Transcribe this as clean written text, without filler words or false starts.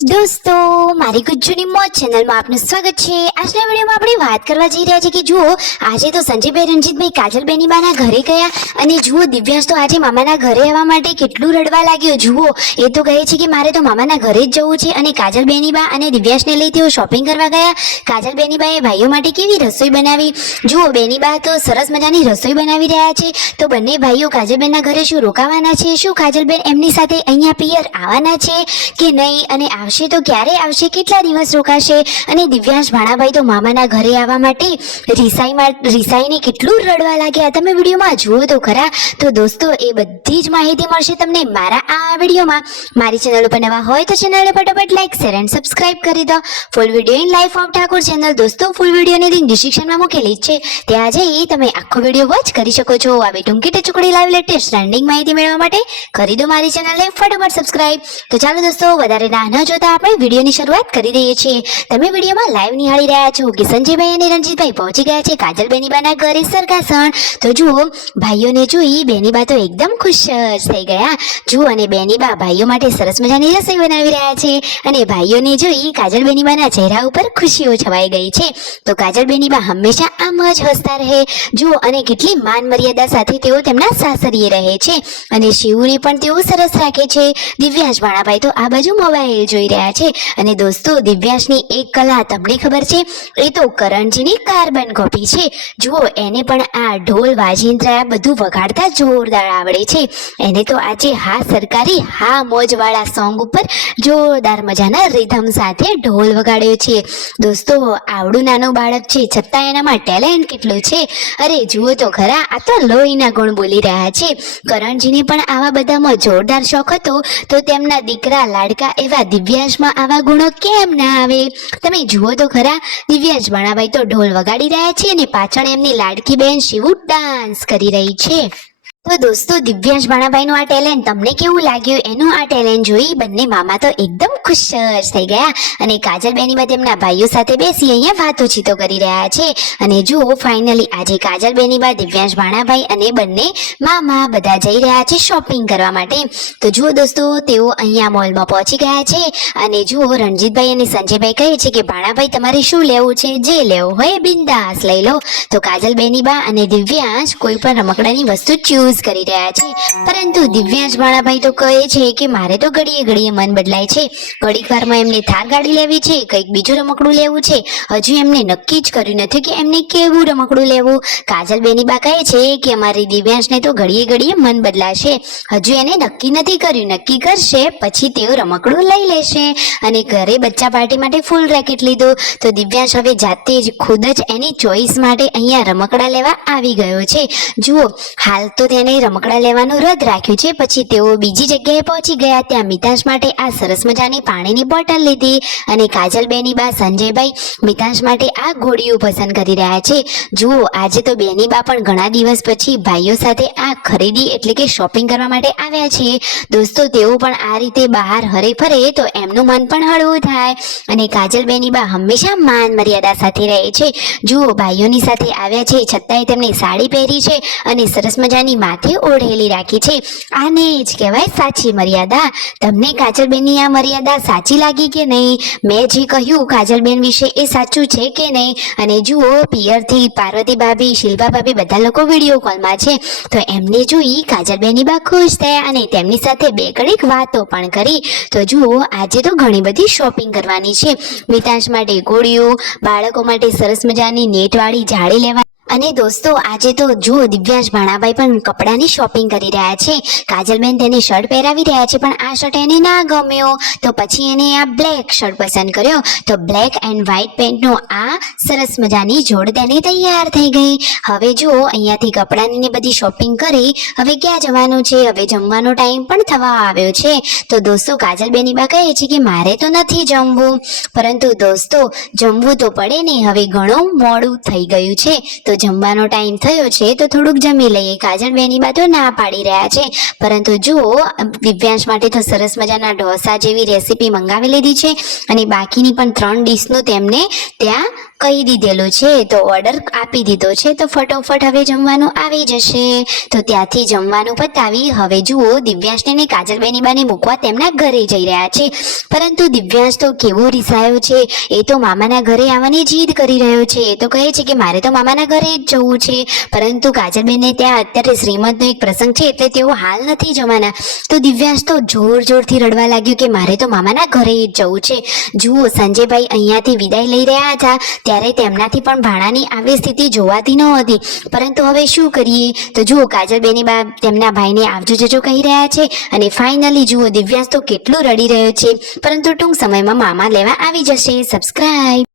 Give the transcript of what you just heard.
દોસ્તો, મારી ગુજ્જુની મોજ ચેનલમાં આપનું સ્વાગત છે। આજના વિડીયોમાં આપણે વાત કરવા જઈ રહ્યા છીએ કે જુઓ, આજે તો સંજયભાઈ રણજીતભાઈ કાજલબેની બાના ઘરે ગયા અને જુઓ દિવ્યાંશ તો આજે મામાના ઘરે આવવા માટે કેટલું રડવા લાગ્યો। જુઓ, એ તો કહે છે કે મારે તો મામાના ઘરે જ જવું છે અને કાજલબેની બા અને દિવ્યાંશને લઈ તેઓ શોપિંગ કરવા ગયા। કાજલબેની બાએ ભાઈઓ માટે કેવી રસોઈ બનાવી। જુઓ, બેની બા તો સરસ મજાની રસોઈ બનાવી રહ્યા છે। તો બંને ભાઈઓ કાજલબેનના ઘરે શું રોકાવાના છે? શું કાજલબેન એમની સાથે અહીંયા પિયર આવવાના છે કે નહીં? અને આવશે તો ક્યારે આવશે, કેટલા દિવસ રોકાશે? અને દિવ્યાંશ ભાણાભાઈ તો મામાના ઘરે આવવા માટે રીસાઈને કેટલું રડવા લાગ્યા। તમે વિડીયોમાં જુઓ તો ખરા। તો દોસ્તો, એ બધી જ માહિતી મળશે તમને મારા આ વિડીયોમાં। મારી ચેનલ ઉપર નવા હોય તો ચેનલને ફટાફટ લાઈક શેર એન્ડ સબસ્ક્રાઇબ કરી દો। Full video in life of Thakor channel દોસ્તો, ફૂલ વિડીયોની લિંક ડિસ્ક્રિપ્શનમાં મૂકેલી છે, ત્યાં જઈ તમે આખો વિડીયો વોચ કરી શકો છો। આવી ટૂંકી ટચુકડી લાઈવ લેટેસ્ટ ટ્રેન્ડિંગ માહિતી મેળવવા માટે કરી દો મારી ચેનલને ફટાફટ સબસ્ક્રાઇબ। તો ચાલો દોસ્તો, વધારે ના ન જોતા આપણે વિડીયોની શરૂઆત કરી દઈએ છીએ। તમે વિડીયોમાં લાઈવ નિહાળી રહ્યા છો કે સંજયભાઈ અને રણજીતભાઈ પહોંચી ગયા છે કાજલબેની બાના ઘરે સરગાસણ। તો જુઓ, ભાઈઓને જોઈ બેની બા તો એકદમ ખુશ થઈ ગયા। જુઓ, અને બેની બા ભાઈઓ માટે સરસ મજાની રસોઈ બનાવી રહ્યા છે અને ભાઈઓને જોઈ કાજલબેની બાના ચહેરા ઉપર ખુશીઓ છવાઈ ગઈ છે। તો કાજલબેની બા હંમેશા આમ જ હસતા રહે। જુઓ, અને કેટલી માન મર્યાદા સાથે તેઓ તેમના સાસરીએ રહે છે અને શિવને પણ તેઓ સરસ રાખે છે। દિવ્યાંશ ભાણાભાઈ તો આ બાજુ મોબાઈલ જોઈ રહ્યા છે। અને દોસ્તો, દિવ્યાંશની એક કલા તમને ખબર છે? એ તો કરણજીની કાર્બન કોપી છે। જુઓ, એને પણ આ ઢોલ વાજિંત્રા બધું વગાડતા જોરદાર આવડે છે। એને તો આજે હા સરકારી હા મોજવાળા સોંગ ઉપર જોરદાર મજાના રિધમ સાથે ઢોલ વગાડ્યો છે। દોસ્તો, આવડું નાનું બાળક છે છતાં એનામાં ટેલેન્ટ કેટલું છે। અરે જુઓ તો ખરા, આ તો લોહીના ગુણ બોલી રહ્યા છે। કરણજીને પણ આવા બધામાં જોરદાર શોખ હતો, તો તેમના દીકરા લાડકા એવા દિવ્યાંશમાં આવા ગુણો કેમ ના આવે? તમે જુઓ તો ખરા, દિવ્યાંશ ભાણાભાઈ તો ઢોલ વગાડી રહ્યા છે અને પાછળ એમની લાડકી બહેન શિવુ ડાન્સ કરી રહી છે। તો દોસ્તો, દિવ્યાંશ ભાણાભાઈનું આ ટેલેન્ટ તમને કેવું લાગ્યું? એનું આ ટેલેન્ટ જોઈ બંને મામા તો એકદમ ખુશ થઈ ગયા અને કાજલબેની બા તેમના ભાઈઓ સાથે બેસી અહીંયા વાતોચીતો કરી રહ્યા છે। અને જુઓ, ફાઇનલી આજે કાજલબેની બા, દિવ્યાંશ ભાણાભાઈ અને બંને મામા બધા જઈ રહ્યા છે શોપિંગ કરવા માટે। તો જુઓ દોસ્તો, તેઓ અહીંયા મોલમાં પહોંચી ગયા છે અને જુઓ, રણજીતભાઈ અને સંજયભાઈ કહે છે કે ભાણાભાઈ તમારે શું લેવું છે? જે લેવું હોય બિંદાસ લઈ લો। તો કાજલબેની બા અને દિવ્યાંશ કોઈ પણ રમકડાની વસ્તુ ચૂઝ કરી રહ્યા છે, પરંતુ દિવ્યાંશ ભાણાભાઈ તો કહે છે કે મારે તો ઘડીએ ઘડીએ મન બદલાય છે। ઘડીક વારમાં એમને થાર ગાડી લેવી છે, કંઈક બીજું રમકડું લેવું છે, હજુ એમને નક્કી જ કર્યું નથી કે એમને કેવું રમકડું લેવું। કાજલબેની બા કહે છે કે અમારી દિવ્યાંશને તો ઘડીએ ઘડીએ મન બદલાશે, હજુ એને નક્કી નથી કર્યું, નક્કી કરશે પછી તેઓ રમકડું લઈ લેશે। અને ઘરે બચ્ચા પાર્ટી માટે ફૂલ રેકેટ લીધું। તો દિવ્યાંશ હવે જાતે જ ખુદ જ એની ચોઈસ માટે અહીંયા રમકડા લેવા આવી ગયો છે। જુઓ, હાલ તો તેને રમકડા લેવાનું રદ રાખ્યું છે, પછી તેઓ બીજી જગ્યાએ પહોંચી ગયા। ત્યાં મિતાંશ માટે આ સરસ મજાની પાણીની બોટલ લીધી અને કાજલબેની બા, સંજયભાઈ મિતાંશ માટે આ ઘોડીઓ પસંદ કરી રહ્યા છે। જુઓ, આજે તો બેની બા પણ ઘણા દિવસ પછી ભાઈઓ સાથે આ ખરીદી એટલે કે શોપિંગ કરવા માટે આવ્યા છે। દોસ્તો, તેઓ પણ આ રીતે બહાર હરે ફરે તો એમનું મન પણ હળવું થાય અને કાજલબેની બા હંમેશા માન મર્યાદા સાથે રહે છે। જુઓ, ભાઈઓની સાથે આવ્યા છે છતાંય તેમણે સાડી પહેરી છે અને સરસ મજાની માથે ઓઢેલી રાખી છે। આને જ કહેવાય સાચી મર્યાદા। તમને કાજલબેનની આ મર્યાદા સાચી લાગી કે નહીં? મેં જે કહ્યું કાજલબેન વિશે એ સાચું છે કે નહીં? અને જુઓ, પિયરથી પાર્વતી ભાભી, શિલ્પા ભાભી બધા લોકો વિડીયો કોલમાં છે, તો એમને જોઈ કાજલબેની બા ખુશ થયા અને તેમની સાથે બે ઘડીક વાતો પણ કરી। તો જુઓ, આજે તો ઘણી બધી શોપિંગ કરવાની છે। મિતાંશ માટે ઘોડીઓ, બાળકો માટે સરસ મજાની નેટવાળી જાળી લેવા અને દોસ્તો, આજે તો જુઓ, દિવ્યાંશ ભાણાભાઈ પણ કપડાની શોપિંગ કરી રહ્યા છે। કાજલબેન તેને શર્ટ પહેરાવી રહ્યા છે, પણ આ શર્ટ એને ના ગમ્યો, તો પછી એને આ બ્લેક શર્ટ પસંદ કર્યો। તો બ્લેક એન્ડ વ્હાઈટ પેન્ટનો આ સરસ મજાની જોડ તેની તૈયાર થઈ ગઈ। હવે જુઓ, અહીંયાથી કપડાની બધી શોપિંગ કરી હવે ક્યાં જવાનું છે? હવે જમવાનો ટાઈમ પણ થવા આવ્યો છે। તો દોસ્તો, કાજલબેની બા કહે છે કે મારે તો નથી જમવું, પરંતુ દોસ્તો જમવું તો પડે ને, હવે ઘણું મોડું થઈ ગયું છે, તો જમવાનો ટાઈમ થયો છે તો થોડુંક જમી લઈએ। કાજલબેની બા તો ના પાડી રહ્યા છે, પરંતુ જુઓ, દિવ્યાંશ માટે તો સરસ મજાના ઢોસા જેવી રેસીપી મંગાવી લીધી છે અને બાકીની પણ 3 ડીશનું તેમને ત્યાં કહી દીધેલું છે, તો ઓર્ડર આપી દીધો છે, તો ફટોફટ હવે જમવાનું આવી જશે. તો ત્યાંથી જમવાનું પતાવી હવે જુઓ દિવ્યાંશને ને કાજલબેની બાને મૂકવા તેમના ઘરે જઈ રહ્યા છે. પરંતુ દિવ્યાંશ તો કેવો રિસાયો છે, એ તો મામાના ઘરે આવવાની જીદ કરી રહ્યો છે. એ તો કહે છે કે મારે તો મામાના ઘરે જ જવું છે, પરંતુ કાજલબેનને ત્યાં અત્યારે શ્રીમંતનો એક પ્રસંગ છે એટલે તેઓ હાલ નથી જવાના. તો દિવ્યાંશ તો જોરથી રડવા લાગ્યું કે મારે તો મામાના ઘરે જ જવું છે. જુઓ સંજયભાઈ અહીંયાથી વિદાય લઈ રહ્યા હતા ત્યારે તેમનાથી પણ ભાણાની આવી સ્થિતિ જોવાતી ન હતી. પરંતુ હવે શું કરીએ? તો જુઓ કાજલબેની બા તેમના ભાઈને આવજો જજો કહી રહ્યા છે. અને ફાઇનલી જુઓ દિવ્યાંશ તો કેટલું રડી રહ્યો છે, પરંતુ ટૂંક સમયમાં મામા લેવા આવી જશે. સબસ્ક્રાઇબ.